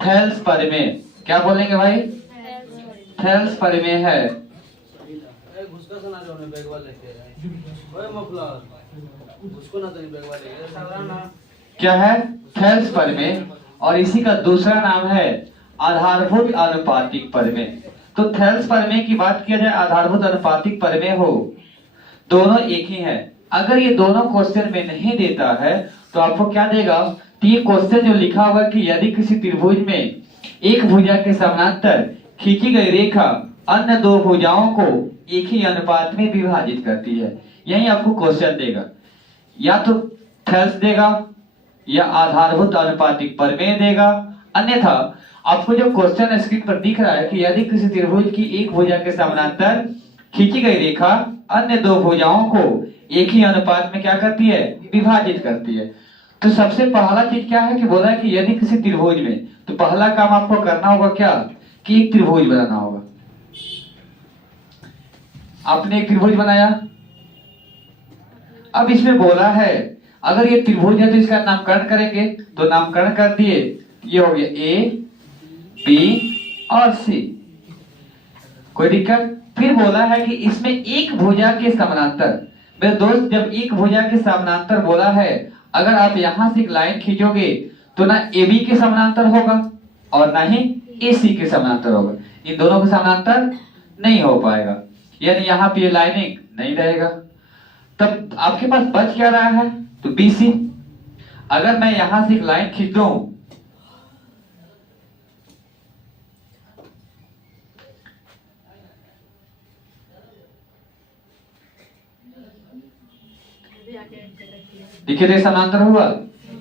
थैल्स परिमेय। क्या बोलेंगे भाई? थैल्स परिमेय है। क्या है? थैल्स परिमेय। और इसी का दूसरा नाम है आधारभूत आनुपातिक परिमेय। तो थैल्स परिमेय की बात किया जाए, आधारभूत आनुपातिक परिमेय हो, दोनों एक ही है। अगर ये दोनों क्वेश्चन में नहीं देता है तो आपको क्या देगा? तो ये क्वेश्चन जो लिखा हुआ कि यदि किसी त्रिभुज में एक भुजा के समानांतर खींची गई रेखा अन्य दो भुजाओं को एक ही अनुपात में विभाजित करती है, यही आपको क्वेश्चन देगा। या तो थैल्स देगा या आधारभूत आनुपातिक परिमेय देगा। अन्यथा आपको जो क्वेश्चन स्क्रीन पर दिख रहा है कि यदि किसी त्रिभुज की एक भुजा के समानांतर खींची गई रेखा अन्य दो भुजाओं को एक ही अनुपात में क्या करती है? विभाजित करती है। तो सबसे पहला चीज क्या है कि बोला है कि यदि किसी त्रिभुज में, तो पहला काम आपको करना होगा क्या? कि एक त्रिभुज बनाना होगा। आपने एक त्रिभुज बनाया। अब इसमें बोला है अगर ये त्रिभुज है तो इसका नामकरण करेंगे, तो नामकरण कर दिए। ये हो गया ए, बी और सी, कोई दिक्कत? फिर बोला है कि इसमें एक भुजा के समानांतर, मेरे दोस्त जब एक भुजा के समानांतर बोला है, अगर आप यहां से एक लाइन खींचोगे तो ना ए बी के समानांतर होगा और ना ही ए सी के समानांतर होगा। इन दोनों के समानांतर नहीं हो पाएगा, यानी यहाँ पे ये लाइनिंग नहीं रहेगा। तब आपके पास बच क्या रहा है? तो बी सी। अगर मैं यहां से एक लाइन खींच दूं, देखिए तो समानांतर हुआ,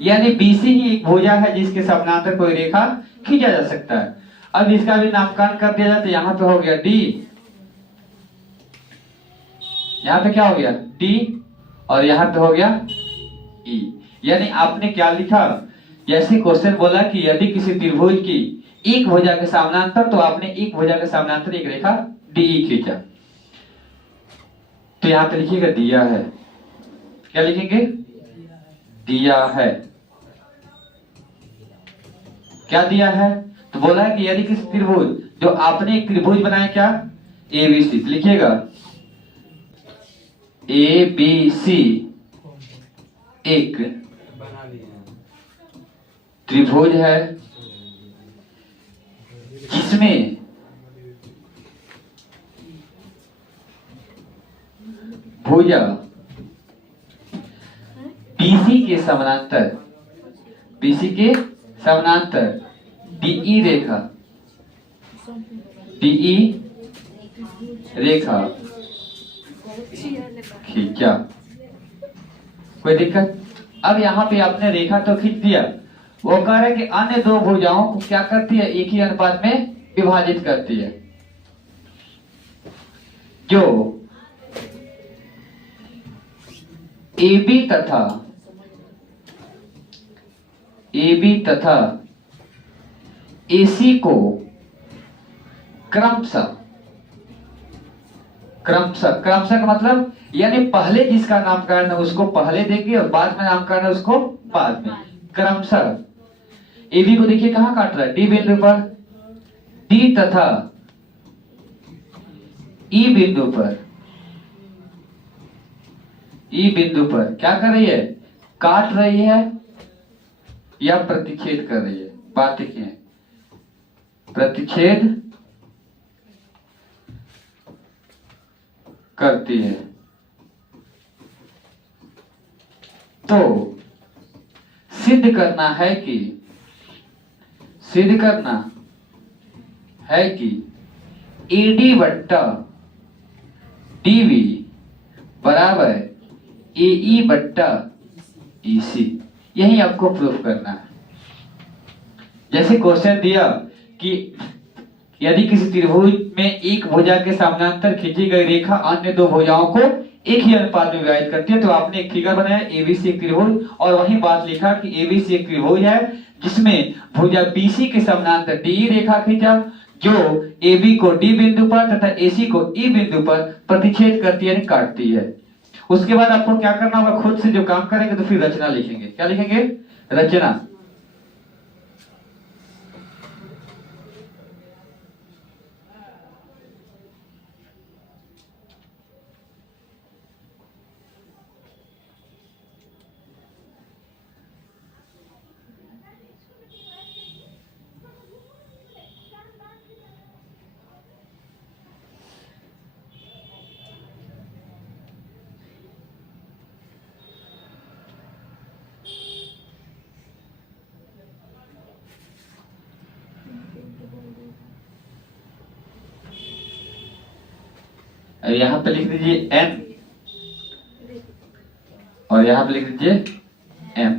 यानी बीसी ही एक भुजा है जिसके समानांतर कोई रेखा खींचा जा सकता है। अब इसका भी नामकरण कर दिया जाए तो यहाँ पे हो गया डी, यहाँ पे क्या हो गया? डी, और यहाँ पे हो गया ई। यानी आपने क्या लिखा? जैसे क्वेश्चन बोला कि यदि किसी त्रिभुज की एक भुजा के समानांतर, तो आपने एक भुजा के समानांतर एक रेखा डी खींचा। तो यहाँ पे लिखिएगा दिया है। क्या लिखेंगे? दिया है। क्या दिया है? तो बोला है कि यदि किसी त्रिभुज, जो आपने एक त्रिभुज बनाया क्या? ए बी सी, लिखिएगा ए बी सी एक त्रिभुज है जिसमें भुजा बीसी के समानांतर, बीसी के समानांतर डीई रेखा, डीई रेखा खींचा। कोई दिक्कत? अब यहाँ पे आपने रेखा तो खींच दिया, वो कह रहे कि अन्य दो भुजाओं को क्या करती है? एक ही अनुपात में विभाजित करती है। जो AB तथा AC को क्रमशः का मतलब यानी पहले जिसका नामकरण है उसको पहले देंगे और बाद में नामकरण है उसको बाद में। क्रमशः AB को देखिए कहां काट रहा है? D बिंदु पर। D तथा E बिंदु पर क्या कर रही है? काट रही है या प्रतिच्छेद कर रही है? बात देखिए, प्रतिच्छेद करती है। तो सिद्ध करना है कि AD बट्टा DB बराबर AE बट्टा EC, यही आपको प्रूफ करना है। जैसे क्वेश्चन दिया कि यदि किसी त्रिभुज में एक भुजा के समानांतर खींची गई रेखा अन्य दो भुजाओं को एक ही अनुपात में विभाजित करती है, तो आपने एक फिगर बनाया ABC एक त्रिभुज, और वही बात लिखा कि ABC एक त्रिभुज है जिसमें भुजा BC के समानांतर DE रेखा खींचा, जो AB को D बिंदु पर तथा AC को E बिंदु पर प्रतिच्छेद करती है, काटती है। उसके बाद आपको क्या करना होगा? खुद से जो काम करेंगे तो फिर रचना लिखेंगे। क्या लिखेंगे? रचना। यहाँ पे लिख दीजिए n और यहाँ पे लिख दीजिए m।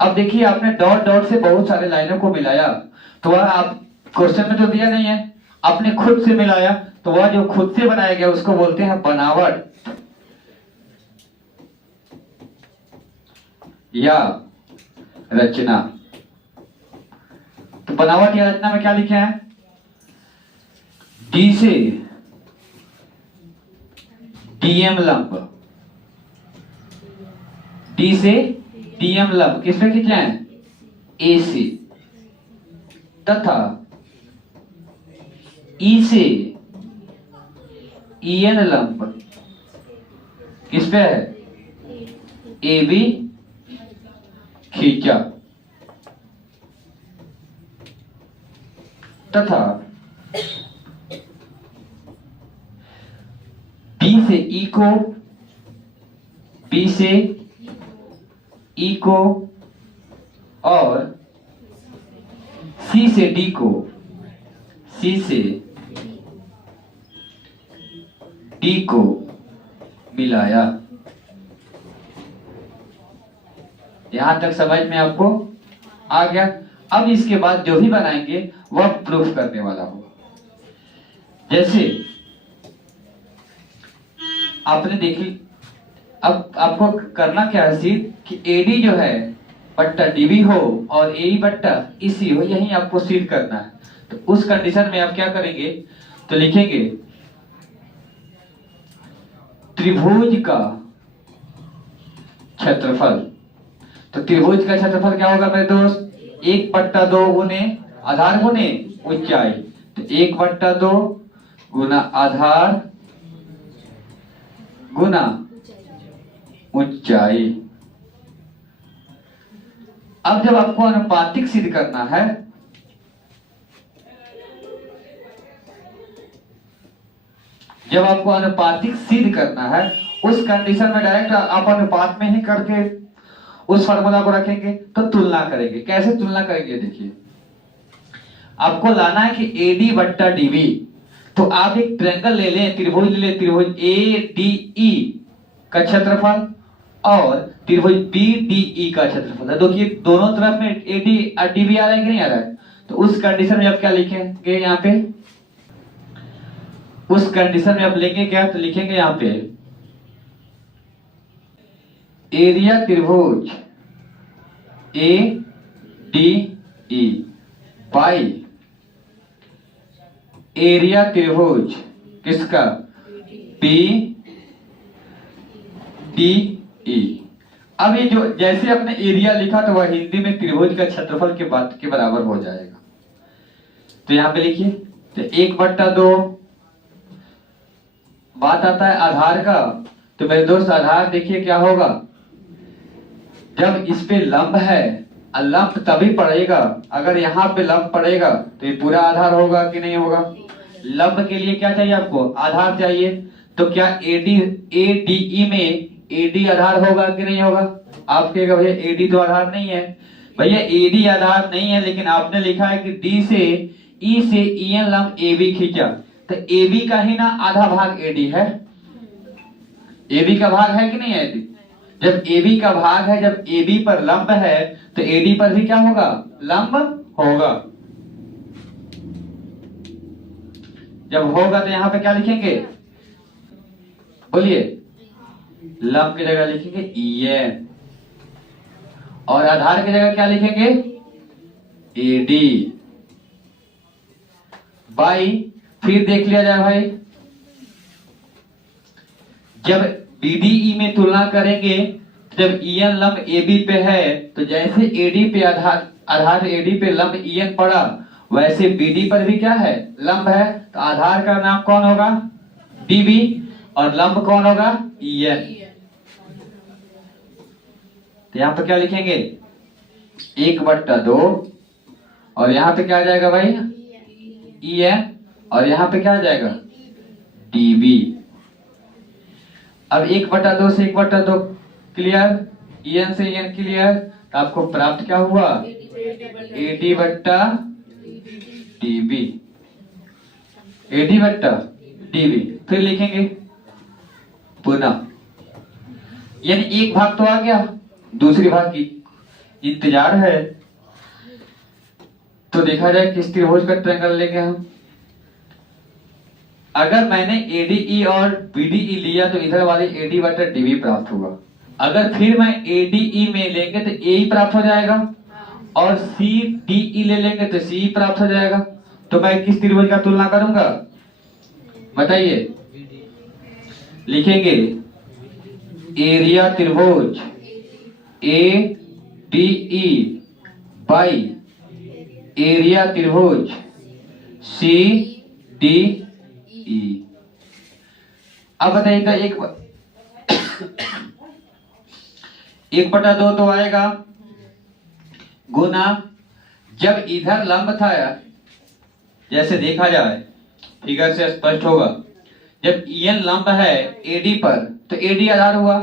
अब देखिए आपने डॉट डॉट से बहुत सारे लाइनों को मिलाया, तो वह आप क्वेश्चन में तो दिया नहीं है, आपने खुद से मिलाया, तो वह जो खुद से बनाया गया उसको बोलते हैं बनावट या रचना। तो बनावट या रचना में क्या लिखे हैं? डी से डीएम लंब, डी से डीएम लंब किस पे खींचे हैं? ए से, तथा ई से ईएन लंब किस पे है? ए बी खींचा, तथा बी से ई को, बी से ई को और सी से डी को, सी से डी को मिलाया। यहां तक समझ में आपको आ गया? अब इसके बाद जो भी बनाएंगे वह प्रूफ करने वाला होगा। जैसे आपने देखी, अब आपको करना क्या है सीध कि एडी जो है बट्टा डीबी हो और ए बट्टा इसी हो, यही आपको सिद्ध करना है। तो उस कंडीशन में आप क्या करेंगे? तो लिखेंगे त्रिभुज का क्षेत्रफल। तो त्रिभुज का क्षेत्रफल क्या होगा मेरे दोस्त? 1/2 गुने आधार गुने ऊंचाई। तो 1/2 गुना आधार गुना ऊंचाई। अब जब आपको अनुपातिक सिद्ध करना है, जब आपको अनुपातिक सिद्ध करना है उस कंडीशन में डायरेक्ट आप अनुपात में ही करके उस फार्मूला को रखेंगे। तो तुलना करेंगे। कैसे तुलना करेंगे? देखिए आपको लाना है कि एडी बट्टा डीबी। तो आप एक ट्रायंगल ले लें, त्रिभुज ले लें, त्रिभुज ए डी ई का क्षेत्रफल और त्रिभुज बी डी ई का क्षेत्रफल। देखिए दोनों तरफ में एडी और डीबी आ रहा है कि नहीं आ रहा है? तो उस कंडीशन में आप क्या लिखेंगे? यहाँ पे उस कंडीशन में आप लेंगे क्या? तो लिखेंगे यहाँ पे एरिया त्रिभुज A D E by area त्रिभुज किसका? B D E. अब ये जो जैसे आपने एरिया लिखा तो वह हिंदी में त्रिभुज का क्षेत्रफल के बात के बराबर हो जाएगा। तो यहां पे लिखिए, तो 1/2 बात आता है आधार का। तो मेरे दोस्त आधार देखिए क्या होगा? जब इस पे लंब है, लंब तभी पड़ेगा अगर यहाँ पे लंब पड़ेगा तो ये पूरा आधार होगा कि नहीं होगा? लंब के लिए क्या चाहिए आपको? आधार चाहिए। तो क्या एडी एडीई में एडी आधार होगा कि नहीं होगा? आप कहेगा भैया एडी तो आधार नहीं है। भैया एडी आधार नहीं है, लेकिन आपने लिखा है कि डी से ई से ईएन लंब एबी खींचा। तो एबी का ही ना आधा भाग एडी है। एबी का भाग है कि नहीं है? जब एबी का भाग है, जब एबी पर लंब है तो एडी पर भी क्या होगा? लंब होगा। जब होगा तो यहां पे क्या लिखेंगे? बोलिए। लंब की जगह लिखेंगे ईएन और आधार की जगह क्या लिखेंगे? एडी बाई, फिर देख लिया जाए भाई, जब बीडीई में तुलना करेंगे, जब ईएन लंब एबी पे है तो जैसे एडी पे आधार एडी पे लंब ईएन पड़ा, वैसे बीडी पर भी क्या है? लंब है। तो आधार का नाम कौन होगा? डीबी और लंब कौन होगा? ईएन। तो यहां पर क्या लिखेंगे? 1/2 और यहां पे क्या आ जाएगा भाई? ईएन और यहां पे क्या आ जाएगा? डीबी। अब 1/2 से 1/2 क्लियर, ईएन से ईएन क्लियर। तो आपको प्राप्त क्या हुआ? एडी बट्टा डीबी। एडी बट्टा डीवी। फिर लिखेंगे पुनः, यानी एक भाग तो आ गया, दूसरी भाग की इंतजार है। तो देखा जाए किस त्रिभुज का ट्रायंगल लेंगे हम। अगर मैंने एडीई और बीडीई लिया तो इधर वाले एडी बटा डीबी प्राप्त होगा। अगर फिर मैं एडीई में लेंगे तो एई प्राप्त हो जाएगा, और सी डीई ले लेंगे तो सी प्राप्त हो जाएगा। तो मैं किस त्रिभुज का तुलना करूंगा बताइए। लिखेंगे एरिया त्रिभुज A D E by area त्रिभुज सी डी ई। अब बताइएगा एक बटा दो तो आएगा, गुना जब इधर लंब था, जैसे देखा जाए फिगर से स्पष्ट होगा, जब EN लंब है AD पर तो AD आधार हुआ,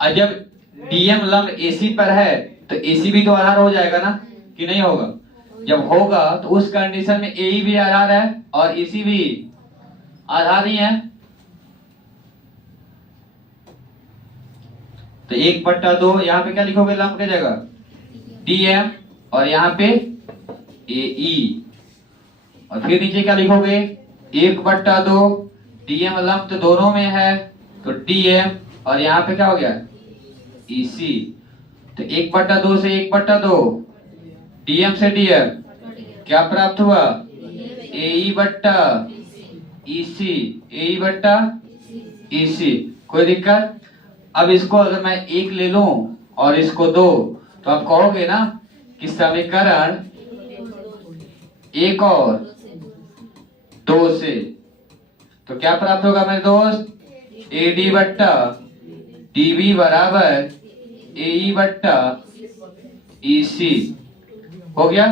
और जब DM लंब AC पर है तो AC भी तो आधार हो जाएगा ना, कि नहीं होगा। जब होगा तो उस कंडीशन में AE भी आधार है और AC भी आधार ही है। तो 1/2 यहाँ पे क्या लिखोगे लंब की जगह DM, और यहाँ पे AE, और फिर नीचे क्या लिखोगे 1/2 DM लंब तो दोनों में है तो DM, और यहाँ पे क्या हो गया EC। तो 1/2 से 1/2 DM से DM क्या प्राप्त हुआ AE बट्टा EC, AE बट्टा EC। कोई दिक्कत। अब इसको अगर मैं 1 ले लूं और इसको 2 तो आप कहोगे ना कि समीकरण 1 और 2 से, तो क्या प्राप्त होगा मेरे दोस्त AD बट्टा DB बराबर AE बट्टा EC। हो गया।